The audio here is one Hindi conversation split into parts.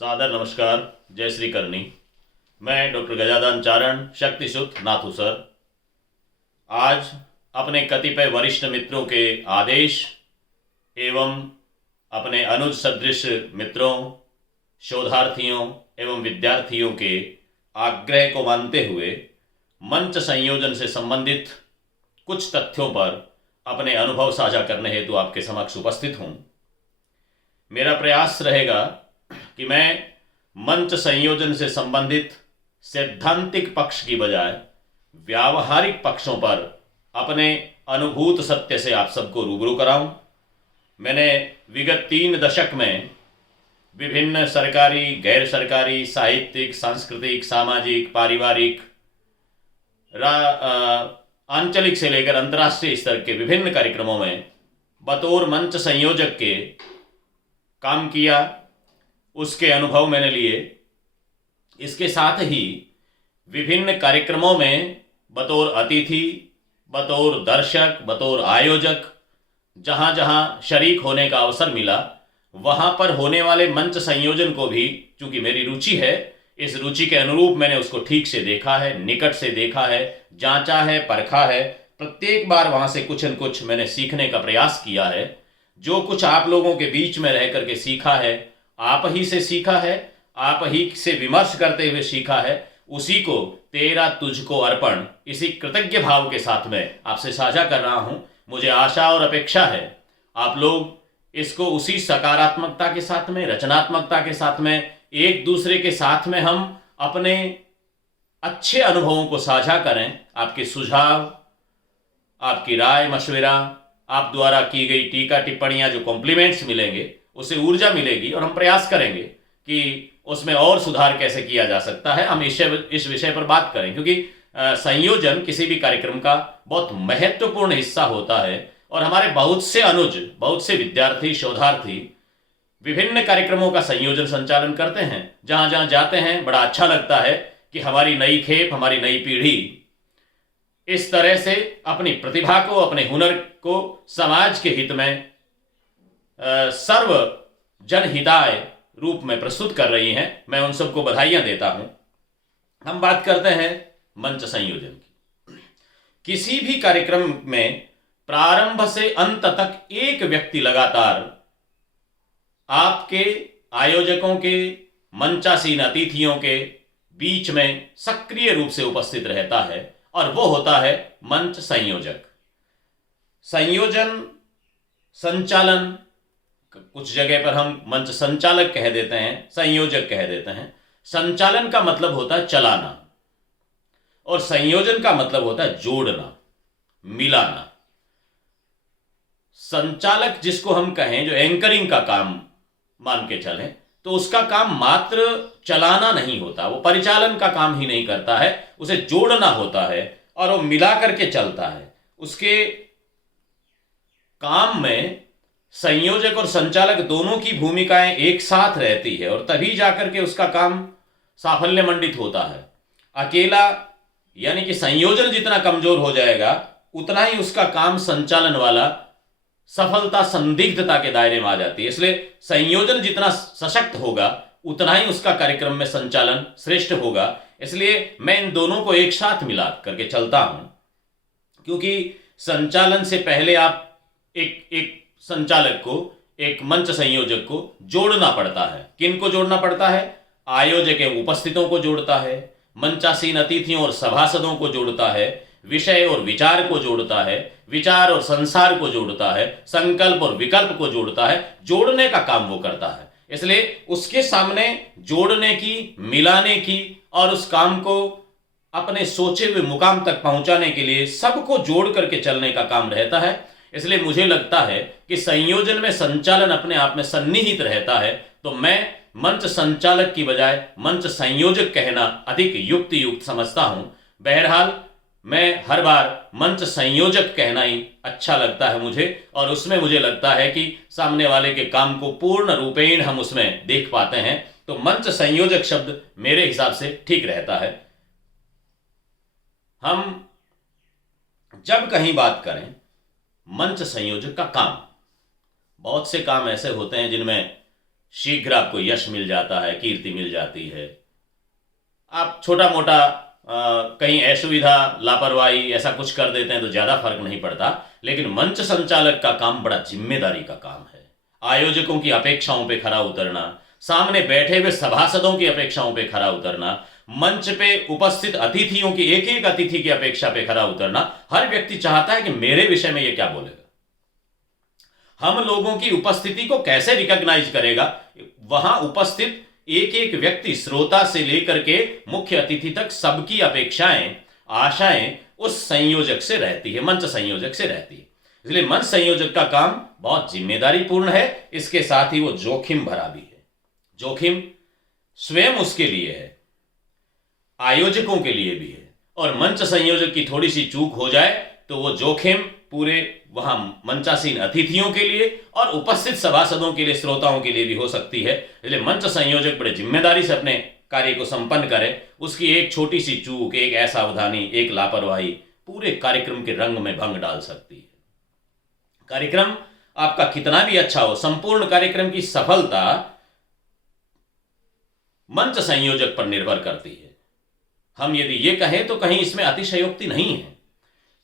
सादर नमस्कार। जय श्री करनी। मैं डॉक्टर गजानन चारण शक्तिसुत नाथू सर आज अपने कतिपय वरिष्ठ मित्रों के आदेश एवं अपने अनुज सदृश मित्रों, शोधार्थियों एवं विद्यार्थियों के आग्रह को मानते हुए मंच संयोजन से संबंधित कुछ तथ्यों पर अपने अनुभव साझा करने हेतु आपके समक्ष उपस्थित हूँ। मेरा प्रयास रहेगा कि मैं मंच संयोजन से संबंधित सैद्धांतिक पक्ष की बजाय व्यावहारिक पक्षों पर अपने अनुभूत सत्य से आप सबको रूबरू कराऊं। मैंने विगत 3 दशक में विभिन्न सरकारी, गैर सरकारी, साहित्यिक, सांस्कृतिक, सामाजिक, पारिवारिक, आंचलिक से लेकर अंतर्राष्ट्रीय स्तर के विभिन्न कार्यक्रमों में बतौर मंच संयोजक के काम किया, उसके अनुभव मैंने लिए। इसके साथ ही विभिन्न कार्यक्रमों में बतौर अतिथि, बतौर दर्शक, बतौर आयोजक जहाँ जहाँ शरीक होने का अवसर मिला, वहाँ पर होने वाले मंच संयोजन को भी, चूँकि मेरी रुचि है, इस रुचि के अनुरूप मैंने उसको ठीक से देखा है, निकट से देखा है, जांचा है, परखा है। प्रत्येक बार वहाँ से कुछ न कुछ मैंने सीखने का प्रयास किया है। जो कुछ आप लोगों के बीच में रह करके सीखा है, आप ही से सीखा है, आप ही से विमर्श करते हुए सीखा है, उसी को तेरा तुझको अर्पण, इसी कृतज्ञ भाव के साथ में आपसे साझा कर रहा हूं। मुझे आशा और अपेक्षा है आप लोग इसको उसी सकारात्मकता के साथ में, रचनात्मकता के साथ में, एक दूसरे के साथ में हम अपने अच्छे अनुभवों को साझा करें। आपके सुझाव, आपकी राय मशविरा, आप द्वारा की गई टीका टिप्पणियां, जो कॉम्प्लीमेंट्स मिलेंगे, उससे ऊर्जा मिलेगी और हम प्रयास करेंगे कि उसमें और सुधार कैसे किया जा सकता है। हम इस विषय पर बात करें, क्योंकि संयोजन किसी भी कार्यक्रम का बहुत महत्वपूर्ण हिस्सा होता है और हमारे बहुत से अनुज, बहुत से विद्यार्थी, शोधार्थी विभिन्न कार्यक्रमों का संयोजन संचालन करते हैं। जहां जहां जाते हैं बड़ा अच्छा लगता है कि हमारी नई खेप, हमारी नई पीढ़ी इस तरह से अपनी प्रतिभा को, अपने हुनर को समाज के हित में सर्व जनहिताय रूप में प्रस्तुत कर रही हैं। मैं उन सबको बधाइयां देता हूं। हम बात करते हैं मंच संयोजन की। किसी भी कार्यक्रम में प्रारंभ से अंत तक एक व्यक्ति लगातार आपके आयोजकों के, मंचासीन अतिथियों के बीच में सक्रिय रूप से उपस्थित रहता है और वो होता है मंच संयोजक। संयोजन, संचालन, कुछ जगह पर हम मंच संचालक कह देते हैं, संयोजक कह देते हैं। संचालन का मतलब होता है चलाना और संयोजन का मतलब होता है जोड़ना, मिलाना। संचालक जिसको हम कहें, जो एंकरिंग का काम मान के चलें, तो उसका काम मात्र चलाना नहीं होता, वो परिचालन का काम ही नहीं करता है, उसे जोड़ना होता है और वो मिला करके चलता है। उसके काम में संयोजक और संचालक दोनों की भूमिकाएं एक साथ रहती है और तभी जाकर के उसका काम साफल्य मंडित होता है। अकेला, यानी कि संयोजन जितना कमजोर हो जाएगा, उतना ही उसका काम संचालन वाला सफलता संदिग्धता के दायरे में आ जाती है। इसलिए संयोजन जितना सशक्त होगा, उतना ही उसका कार्यक्रम में संचालन श्रेष्ठ होगा। इसलिए मैं इन दोनों को एक साथ मिला करके चलता हूं, क्योंकि संचालन से पहले आप एक संचालक को, एक मंच संयोजक को जोड़ना पड़ता है। किन को जोड़ना पड़ता है? आयोजक एवं उपस्थितों को जोड़ता है, मंचासीन अतिथियों और सभासदों को जोड़ता है, विषय और विचार को जोड़ता है, विचार और संसार को जोड़ता है, संकल्प और विकल्प को जोड़ता है। जोड़ने का काम वो करता है। इसलिए उसके सामने जोड़ने की, मिलाने की और उस काम को अपने सोचे हुए मुकाम तक पहुंचाने के लिए सबको जोड़ करके चलने का काम रहता है। इसलिए मुझे लगता है कि संयोजन में संचालन अपने आप में सन्निहित रहता है। तो मैं मंच संचालक की बजाय मंच संयोजक कहना अधिक युक्त समझता हूं। बहरहाल मैं हर बार मंच संयोजक कहना ही अच्छा लगता है मुझे, और उसमें मुझे लगता है कि सामने वाले के काम को पूर्ण रूपेण हम उसमें देख पाते हैं। तो मंच संयोजक शब्द मेरे हिसाब से ठीक रहता है। हम जब कहीं बात करें मंच संयोजक का काम, बहुत से काम ऐसे होते हैं जिनमें शीघ्र आपको यश मिल जाता है, कीर्ति मिल जाती है। आप छोटा मोटा कहीं असुविधा, लापरवाही ऐसा कुछ कर देते हैं तो ज़्यादा फर्क नहीं पड़ता, लेकिन मंच संचालक का काम बड़ा जिम्मेदारी का काम है। आयोजकों की अपेक्षाओं पे खरा उतरना, सामने बैठे हुए सभासदों की अपेक्षाओं पे खरा उतरना, मंच पे उपस्थित अतिथियों की, एक एक अतिथि की अपेक्षा पे खरा उतरना। हर व्यक्ति चाहता है कि मेरे विषय में ये क्या बोलेगा, हम लोगों की उपस्थिति को कैसे रिकॉग्नाइज करेगा। वहां उपस्थित एक एक व्यक्ति, श्रोता से लेकर के मुख्य अतिथि तक, सबकी अपेक्षाएं, आशाएं उस संयोजक से रहती है, मंच संयोजक से रहती है। इसलिए मंच संयोजक का काम बहुत जिम्मेदारी पूर्ण है, इसके साथ ही वो जोखिम भरा भी है। जोखिम स्वयं उसके लिए है, आयोजकों के लिए भी है, और मंच संयोजक की थोड़ी सी चूक हो जाए तो वो जोखिम पूरे वहां मंचासीन अतिथियों के लिए और उपस्थित सभासदों के लिए, श्रोताओं के लिए भी हो सकती है। इसलिए मंच संयोजक बड़े जिम्मेदारी से अपने कार्य को संपन्न करे। उसकी एक छोटी सी चूक, एक असावधानी, एक लापरवाही पूरे कार्यक्रम के रंग में भंग डाल सकती है। कार्यक्रम आपका कितना भी अच्छा हो, संपूर्ण कार्यक्रम की सफलता मंच संयोजक पर निर्भर करती है। हम यदि ये कहें तो कहीं इसमें अतिशयोक्ति नहीं है,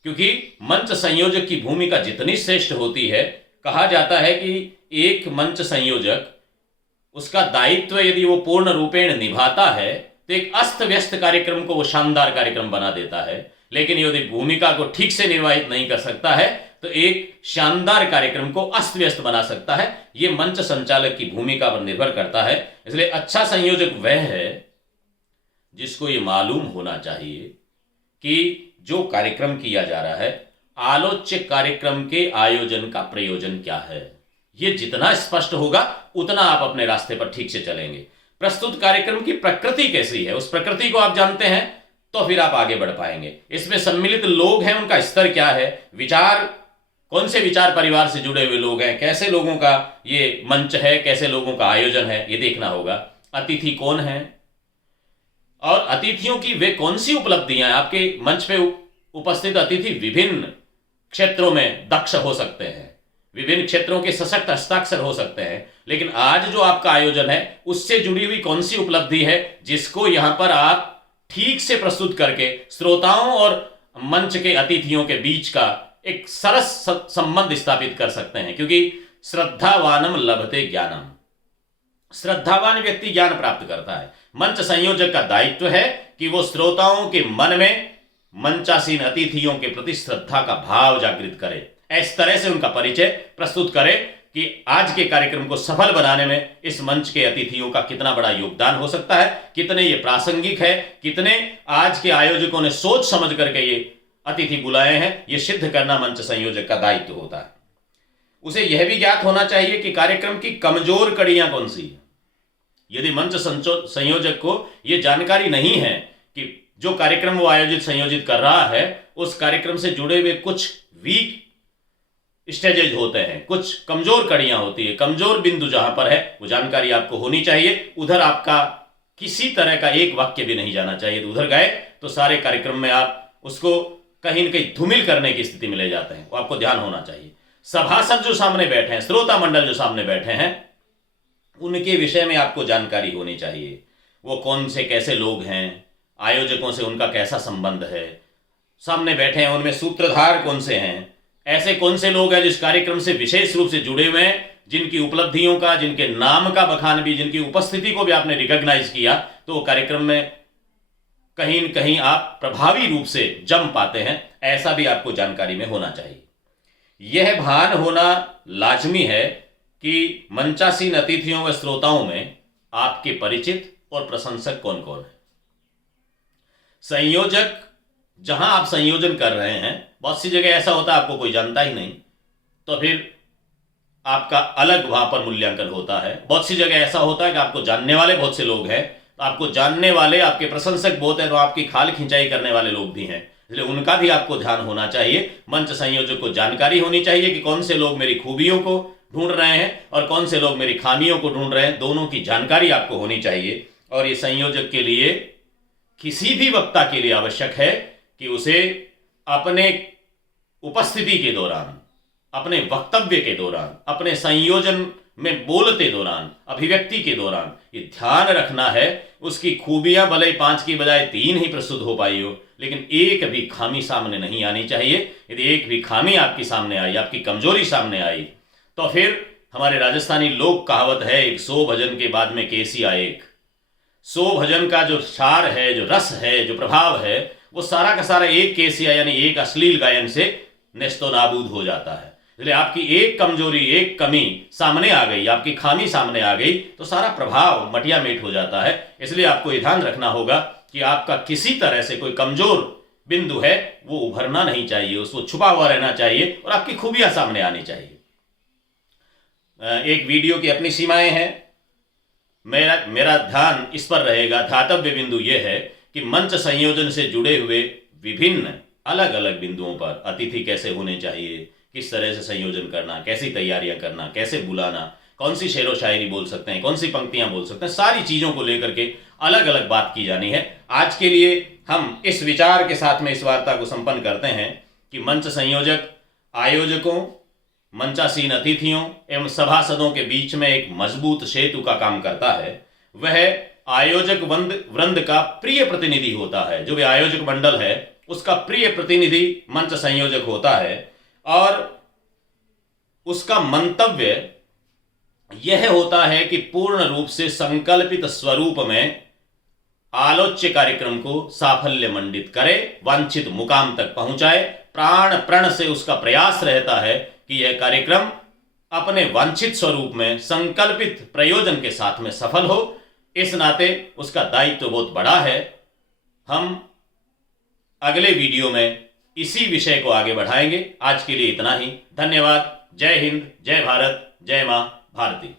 क्योंकि मंच संयोजक की भूमिका जितनी श्रेष्ठ होती है, कहा जाता है कि एक मंच संयोजक, उसका दायित्व यदि वो पूर्ण रूपेण निभाता है तो एक अस्त व्यस्त कार्यक्रम को वो शानदार कार्यक्रम बना देता है। लेकिन यदि भूमिका को ठीक से निर्वाहित नहीं कर सकता है तो एक शानदार कार्यक्रम को अस्त व्यस्त बना सकता है। ये मंच संचालक की भूमिका पर निर्भर करता है। इसलिए अच्छा संयोजक वह है जिसको ये मालूम होना चाहिए कि जो कार्यक्रम किया जा रहा है, आलोच्य कार्यक्रम के आयोजन का प्रयोजन क्या है। ये जितना स्पष्ट होगा उतना आप अपने रास्ते पर ठीक से चलेंगे। प्रस्तुत कार्यक्रम की प्रकृति कैसी है, उस प्रकृति को आप जानते हैं तो फिर आप आगे बढ़ पाएंगे। इसमें सम्मिलित लोग हैं, उनका स्तर क्या है, विचार, कौन से विचार परिवार से जुड़े हुए लोग हैं, कैसे लोगों का ये मंच है, कैसे लोगों का आयोजन है, ये देखना होगा। अतिथि कौन है और अतिथियों की वे कौन सी उपलब्धियां हैं। आपके मंच पे उपस्थित अतिथि विभिन्न क्षेत्रों में दक्ष हो सकते हैं, विभिन्न क्षेत्रों के सशक्त हस्ताक्षर हो सकते हैं, लेकिन आज जो आपका आयोजन है उससे जुड़ी हुई कौन सी उपलब्धि है जिसको यहां पर आप ठीक से प्रस्तुत करके श्रोताओं और मंच के अतिथियों के बीच का एक सरस संबंध स्थापित कर सकते हैं। क्योंकि श्रद्धावानम लभते ज्ञानम, श्रद्धावान व्यक्ति ज्ञान प्राप्त करता है। मंच संयोजक का दायित्व है कि वो श्रोताओं के मन में मंचासीन अतिथियों के प्रति श्रद्धा का भाव जागृत करे, इस तरह से उनका परिचय प्रस्तुत करे कि आज के कार्यक्रम को सफल बनाने में इस मंच के अतिथियों का कितना बड़ा योगदान हो सकता है, कितने ये प्रासंगिक है, कितने आज के आयोजकों ने सोच समझ करके ये अतिथि बुलाए हैं। ये सिद्ध करना मंच संयोजक का दायित्व होता है। उसे यह भी ज्ञात होना चाहिए कि कार्यक्रम की कमजोर कड़ियां कौन सी है। यदि मंच संयोजक को यह जानकारी नहीं है कि जो कार्यक्रम वो आयोजित संयोजित कर रहा है उस कार्यक्रम से जुड़े हुए कुछ वीक स्टेजेज होते हैं, कुछ कमजोर कड़ियां होती है, कमजोर बिंदु जहां पर है वो जानकारी आपको होनी चाहिए। उधर आपका किसी तरह का एक वाक्य भी नहीं जाना चाहिए। तो उधर गए तो सारे कार्यक्रम में आप उसको कहीं न कहीं धूमिल करने की स्थिति में ले जाते हैं, वो आपको ध्यान होना चाहिए। सभासद जो सामने बैठे हैं, श्रोता मंडल जो सामने बैठे हैं, उनके विषय में आपको जानकारी होनी चाहिए। वो कौन से कैसे लोग हैं, आयोजकों से उनका कैसा संबंध है, सामने बैठे हैं उनमें सूत्रधार कौन से हैं, ऐसे कौन से लोग हैं जिस कार्यक्रम से विशेष रूप से जुड़े हुए हैं, जिनकी उपलब्धियों का, जिनके नाम का बखान भी, जिनकी उपस्थिति को भी आपने रिकॉग्नाइज किया, तो वो कार्यक्रम में कहीं न कहीं आप प्रभावी रूप से जम पाते हैं। ऐसा भी आपको जानकारी में होना चाहिए। यह भान होना लाजमी है कि मंचासीन अतिथियों व श्रोताओं में आपके परिचित और प्रशंसक कौन कौन है। संयोजक, जहां आप संयोजन कर रहे हैं, बहुत सी जगह ऐसा होता है आपको कोई जानता ही नहीं, तो फिर आपका अलग वहां पर मूल्यांकन होता है। बहुत सी जगह ऐसा होता है कि आपको जानने वाले बहुत से लोग हैं, तो आपको जानने वाले, आपके प्रशंसक बहुत हैं, तो आपकी खाल खिंचाई करने वाले लोग भी हैं, इसलिए उनका भी आपको ध्यान होना चाहिए। मंच संयोजक को जानकारी होनी चाहिए कि कौन से लोग मेरी खूबियों को ढूंढ रहे हैं और कौन से लोग मेरी खामियों को ढूंढ रहे हैं, दोनों की जानकारी आपको होनी चाहिए। और ये संयोजक के लिए, किसी भी वक्ता के लिए आवश्यक है कि उसे अपने उपस्थिति के दौरान, अपने वक्तव्य के दौरान, अपने संयोजन में बोलते दौरान, अभिव्यक्ति के दौरान ये ध्यान रखना है, उसकी खूबियां भले 5 की बजाय 3 ही प्रस्तुत हो पाई हो, लेकिन एक भी खामी सामने नहीं आनी चाहिए। यदि एक भी खामी आपकी सामने आई, आपकी कमजोरी सामने आई, तो फिर हमारे राजस्थानी लोक कहावत है, एक 100 भजन के बाद में केसिया एक। 100 भजन का जो सार है, जो रस है, जो प्रभाव है, वो सारा का सारा एक केसिया यानी एक अश्लील गायन से नेस्तो नाबूद हो जाता है। इसलिए आपकी एक कमजोरी, एक कमी सामने आ गई, आपकी खामी सामने आ गई, तो सारा प्रभाव मटिया मेट हो जाता है। इसलिए आपको ये ध्यान रखना होगा कि आपका किसी तरह से कोई कमजोर बिंदु है वो उभरना नहीं चाहिए, उसको छुपा हुआ रहना चाहिए और आपकी खूबियां सामने आनी चाहिए। एक वीडियो की अपनी सीमाएं हैं, मेरा ध्यान इस पर रहेगा। ध्यातव्य बिंदु यह है कि मंच संयोजन से जुड़े हुए विभिन्न अलग अलग बिंदुओं पर अतिथि कैसे होने चाहिए, किस तरह से संयोजन करना, कैसी तैयारियां करना, कैसे बुलाना, कौन सी शेरो शायरी बोल सकते हैं, कौन सी पंक्तियां बोल सकते हैं, सारी चीज़ों को लेकर के अलग अलग बात की जानी है। आज के लिए हम इस विचार के साथ में इस वार्ता को संपन्न करते हैं कि मंच संयोजक आयोजकों, मंचासीन अतिथियों एवं सभासदों के बीच में एक मजबूत सेतु का काम करता है। वह आयोजक वृंद का प्रिय प्रतिनिधि होता है। जो भी आयोजक मंडल है उसका प्रिय प्रतिनिधि मंच संयोजक होता है और उसका मंतव्य यह होता है कि पूर्ण रूप से संकल्पित स्वरूप में आलोच्य कार्यक्रम को साफल्य मंडित करे, वांछित मुकाम तक पहुंचाए। प्राण प्रण से उसका प्रयास रहता है कि यह कार्यक्रम अपने वांछित स्वरूप में संकल्पित प्रयोजन के साथ में सफल हो। इस नाते उसका दायित्व तो बहुत बड़ा है। हम अगले वीडियो में इसी विषय को आगे बढ़ाएंगे। आज के लिए इतना ही। धन्यवाद। जय हिंद, जय भारत, जय मां भारती।